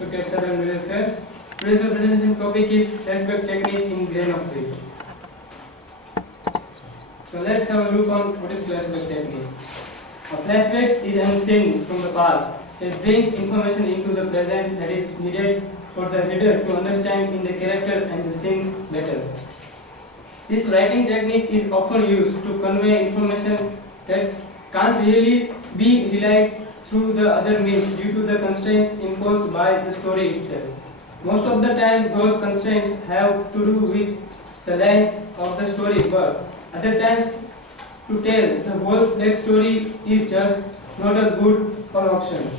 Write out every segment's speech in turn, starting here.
respected sir and dear friends. Today's presentation topic is flashback technique in grain of wheat. So let's have a look on what is flashback technique. A flashback is a scene from the past that brings information into the present that is needed for the reader to understand in the character and the scene better. This writing technique is often used to convey information that can't really be relayed through the other means due to the constraints imposed by the story itself. Most of the time those constraints have to do with the length of the story, but other times to tell the whole backstory is just not a good option.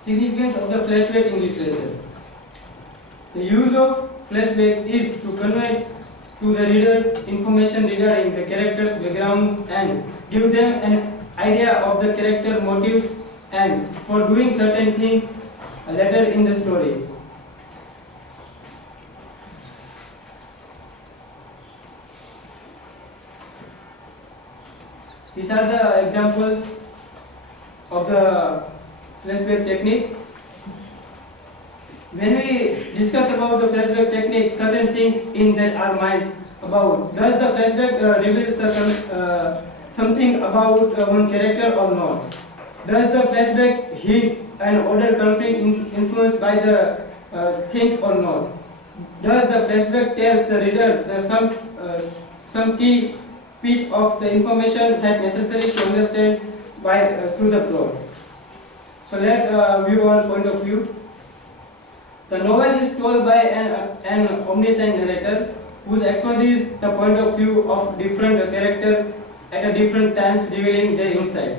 Significance of the flashback in literature. The use of flashback is to convey to the reader information regarding the character's background and give them an idea of the character motives and for doing certain things later in the story. These are the examples of the flashback technique. When we discuss about the flashback technique, certain things in that our mind about does the flashback reveal something about one character or not? Does the flashback hint an older conflict influenced by the things or not? Does the flashback tells the reader some key piece of the information that necessary to understand through the plot? So let's view one point of view. The novel is told by an omniscient narrator whose exposes the point of view of different characters at a different times, revealing their insight.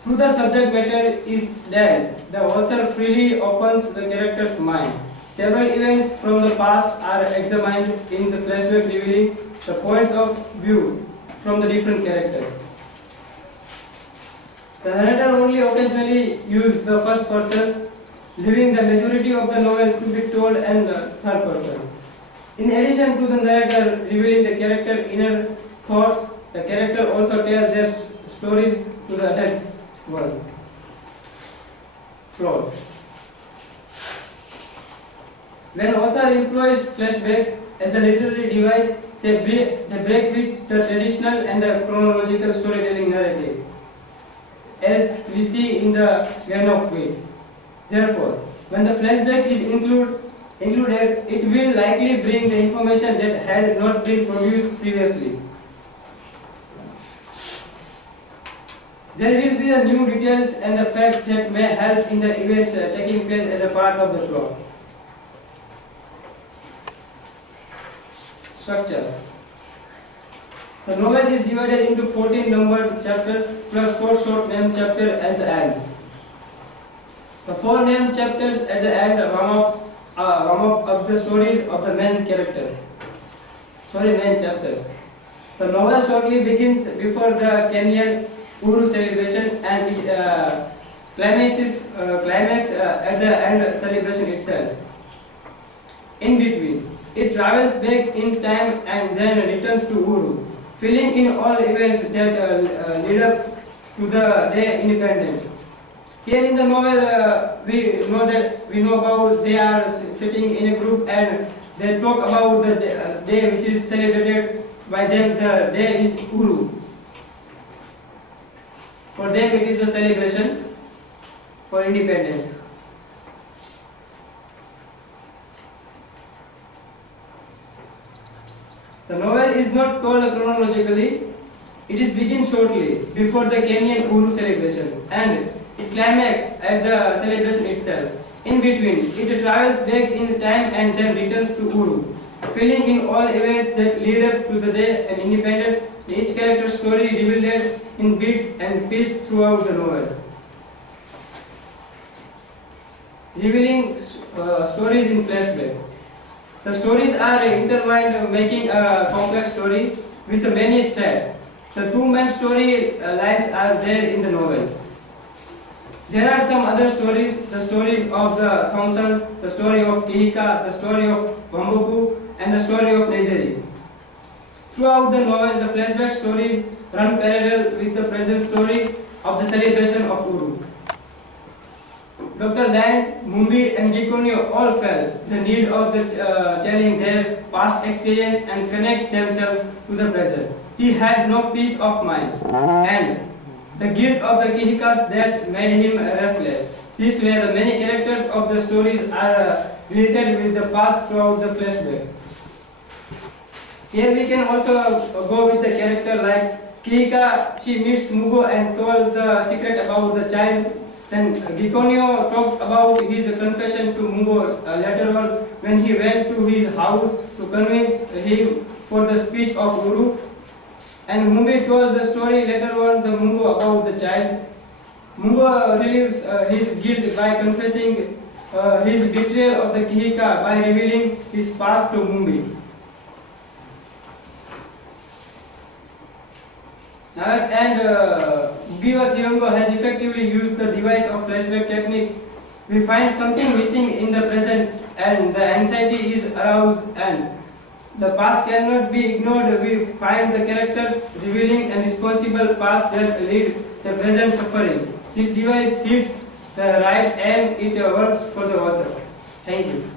Through the subject matter is dance, the author freely opens the character's mind. Several events from the past are examined in the flashback, revealing the points of view from the different characters. The narrator only occasionally uses the first person, leaving the majority of the novel to be told in the third person. In addition to the narrator revealing the character's inner thoughts, the character also tells their stories to the adult world. Plot. When author employs flashback as the literary device, they break with the traditional and the chronological storytelling narrative, as we see in the grain of wheat. Therefore, when the flashback is included, it will likely bring the information that had not been produced previously. There will be the new details and the facts that may help in the events taking place as a part of the plot. Structure. The novel is divided into 14 numbered chapters plus 4 short named chapters at the end. The 4 named chapters at the end warm up the stories of the main character. Main chapters. The novel shortly begins before the Kenyan Uru celebration and it climax at the end celebration itself. In between, it travels back in time and then returns to Uru, filling in all events that lead up to the day independence. Here in the novel, we know about they are sitting in a group and they talk about the day which is celebrated by them. The day is Uru. For them, it is a celebration for independence. The novel is not told chronologically. It is begins shortly before the Kenyan Uru celebration and it climaxes at the celebration itself. In between, it travels back in time and then returns to Uru, filling in all events that lead up to the day and independence. Each character's story revealed in bits and pieces throughout the novel. Revealing stories in flashback. The stories are intertwined, making a complex story with many threads. The 2 main story lines are there in the novel. There are some other stories, the stories of the Thompson, the story of Kihika, the story of Bamboku, and the story of Nigeri. Throughout the novel, the flashback stories run parallel with the present story of the celebration of Uru. Dr. Land, Mumbi and Giconio all felt the need of telling their past experience and connect themselves to the present. He had no peace of mind, and the guilt of the Kihika's death made him restless. These were the many characters of the stories are related with the past throughout the flashback. Here we can also go with the character like Kihika, she meets Mugo and told the secret about the child. Then Giconio talked about his confession to Mugo later on when he went to his house to convince him for the speech of Guru. And Mumbi told the story later on the Mugo about the child. Mugo relieves his guilt by confessing his betrayal of the Kihika by revealing his past to Mumbi. And Ugiwa Thiongo has effectively used the device of flashback technique. We find something missing in the present and the anxiety is aroused and the past cannot be ignored. We find the characters revealing and responsible past that lead the present suffering. This device hits the right and it works for the author. Thank you.